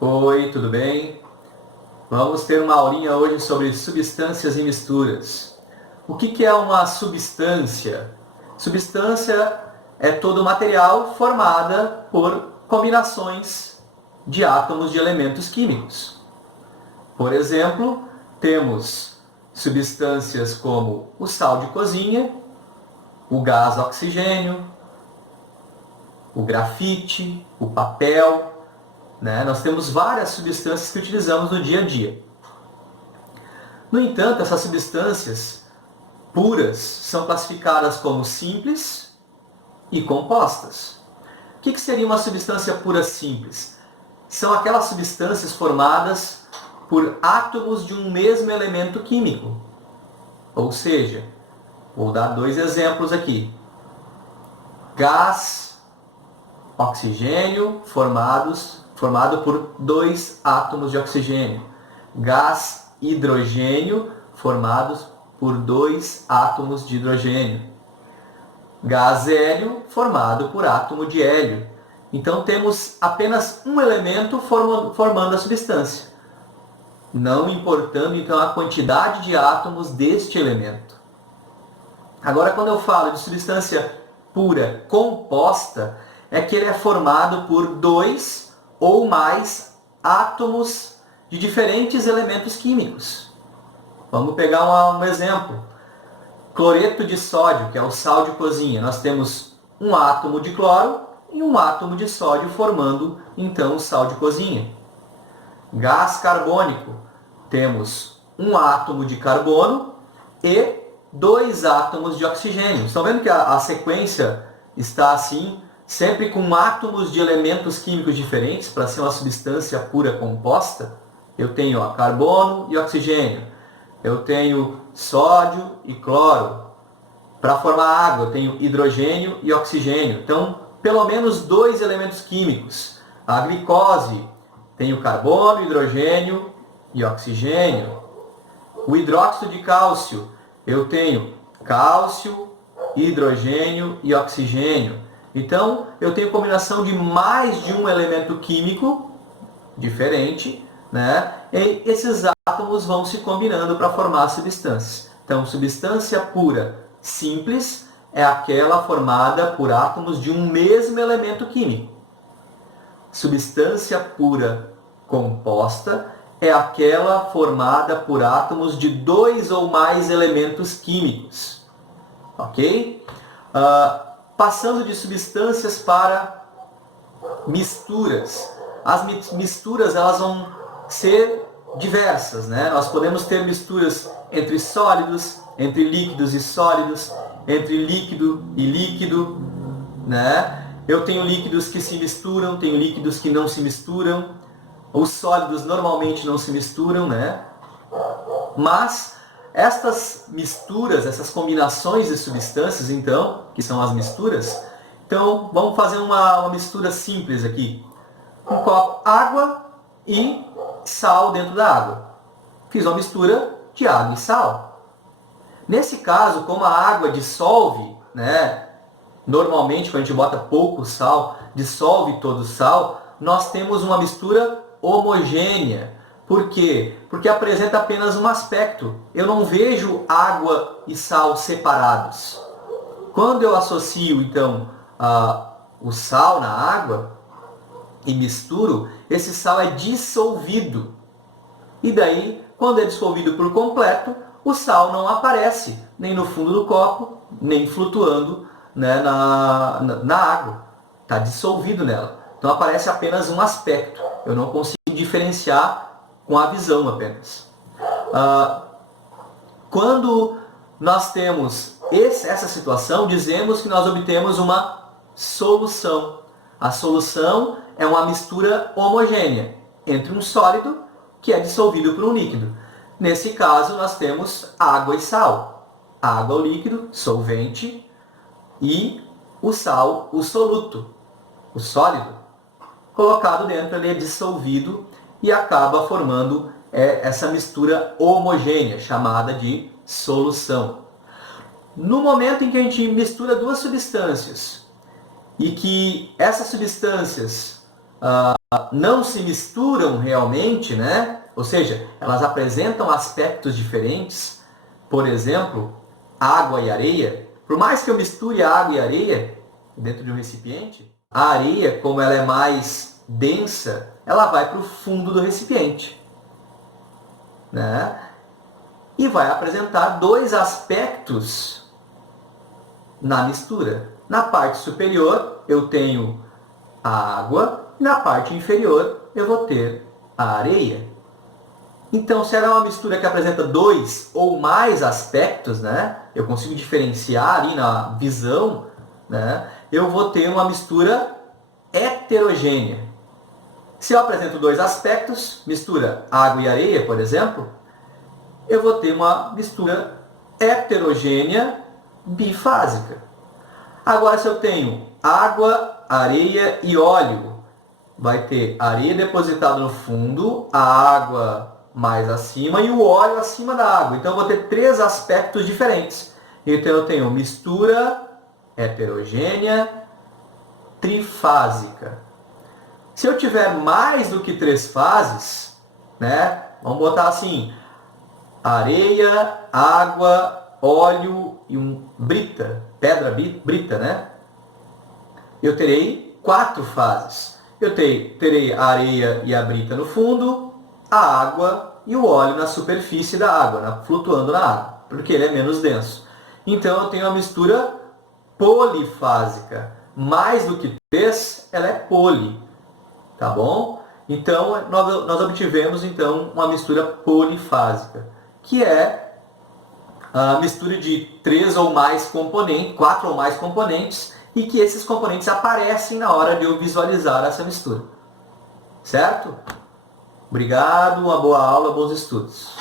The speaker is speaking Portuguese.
Oi, tudo bem? Vamos ter uma aulinha hoje sobre substâncias e misturas. O que é uma substância? Substância é todo material formada por combinações de átomos de elementos químicos. Por exemplo, temos substâncias como o sal de cozinha, o gás oxigênio, o grafite, o papel, né? Nós temos várias substâncias que utilizamos no dia a dia. No entanto, essas substâncias puras são classificadas como simples e compostas. O que seria uma substância pura simples? São aquelas substâncias formadas por átomos de um mesmo elemento químico. Ou seja, vou dar dois exemplos aqui. Gás, oxigênio, formado por dois átomos de oxigênio. Gás, hidrogênio, formados por dois átomos de hidrogênio. Gás hélio, formado por átomo de hélio. Então temos apenas um elemento formando a substância, não importando então a quantidade de átomos deste elemento. Agora, quando eu falo de substância pura composta, é que ele é formado por dois ou mais átomos de diferentes elementos químicos. Vamos pegar um exemplo. Cloreto de sódio, que é o sal de cozinha. Nós temos um átomo de cloro e um átomo de sódio formando, então, o sal de cozinha. Gás carbônico. Temos um átomo de carbono e dois átomos de oxigênio. Estão vendo que a sequência está assim, sempre com átomos de elementos químicos diferentes para ser uma substância pura composta? Eu tenho carbono e oxigênio. Eu tenho sódio e cloro. Para formar água, eu tenho hidrogênio e oxigênio. Então, pelo menos dois elementos químicos. A glicose, tenho carbono, hidrogênio e oxigênio. O hidróxido de cálcio, eu tenho cálcio, hidrogênio e oxigênio. Então, eu tenho combinação de mais de um elemento químico diferente, né? E esses átomos vão se combinando para formar substâncias. Então, substância pura simples é aquela formada por átomos de um mesmo elemento químico. Substância pura composta é aquela formada por átomos de dois ou mais elementos químicos. Ok? Passando de substâncias para misturas. As misturas elas vão ser diversas, né? Nós podemos ter misturas entre sólidos, entre líquidos e sólidos, entre líquido e líquido, né? Eu tenho líquidos que se misturam, tenho líquidos que não se misturam. Os sólidos normalmente não se misturam, né? Mas estas misturas, essas combinações de substâncias, então, que são as misturas, então vamos fazer uma mistura simples aqui. Um copo água e sal dentro da água. Fiz uma mistura de água e sal. Nesse caso, como a água dissolve, né? Normalmente, quando a gente bota pouco sal, dissolve todo o sal, nós temos uma mistura homogênea. Por quê? Porque apresenta apenas um aspecto. Eu não vejo água e sal separados. Quando eu associo, então, o sal na água e misturo, esse sal é dissolvido. E daí, quando é dissolvido por completo, o sal não aparece nem no fundo do copo, nem flutuando, né, na água. Está dissolvido nela. Então aparece apenas um aspecto. Eu não consigo diferenciar com a visão apenas. Quando nós temos essa situação, dizemos que nós obtemos uma solução. A solução é uma mistura homogênea entre um sólido que é dissolvido por um líquido. Nesse caso, nós temos água e sal. Água, o líquido, solvente, e o sal, o soluto, o sólido. Colocado dentro, ele é dissolvido e acaba formando essa mistura homogênea, chamada de solução. No momento em que a gente mistura duas substâncias e que essas substâncias não se misturam realmente, né? Ou seja, elas apresentam aspectos diferentes. Por exemplo, água e areia. Por mais que eu misture água e areia dentro de um recipiente, a areia, como ela é mais densa, ela vai para o fundo do recipiente, né? E vai apresentar dois aspectos na mistura. Na parte superior eu tenho a água, e na parte inferior eu vou ter a areia. Então, se ela é uma mistura que apresenta dois ou mais aspectos, né, eu consigo diferenciar ali na visão, né, eu vou ter uma mistura heterogênea. Se eu apresento dois aspectos, mistura água e areia, por exemplo, eu vou ter uma mistura heterogênea bifásica. Agora, se eu tenho água, areia e óleo, vai ter areia depositada no fundo, a água mais acima e o óleo acima da água. Então, eu vou ter três aspectos diferentes. Então, eu tenho mistura heterogênea trifásica. Se eu tiver mais do que três fases, né, vamos botar assim, areia, água, óleo e brita, pedra brita, né? Eu terei quatro fases. Eu terei a areia e a brita no fundo, a água e o óleo na superfície da água, flutuando na água, porque ele é menos denso. Então eu tenho uma mistura polifásica. Mais do que três, ela é poli, tá bom? Então nós obtivemos então uma mistura polifásica, que é a mistura de três ou mais componentes, quatro ou mais componentes, e que esses componentes aparecem na hora de eu visualizar essa mistura. Certo? Obrigado, uma boa aula, bons estudos.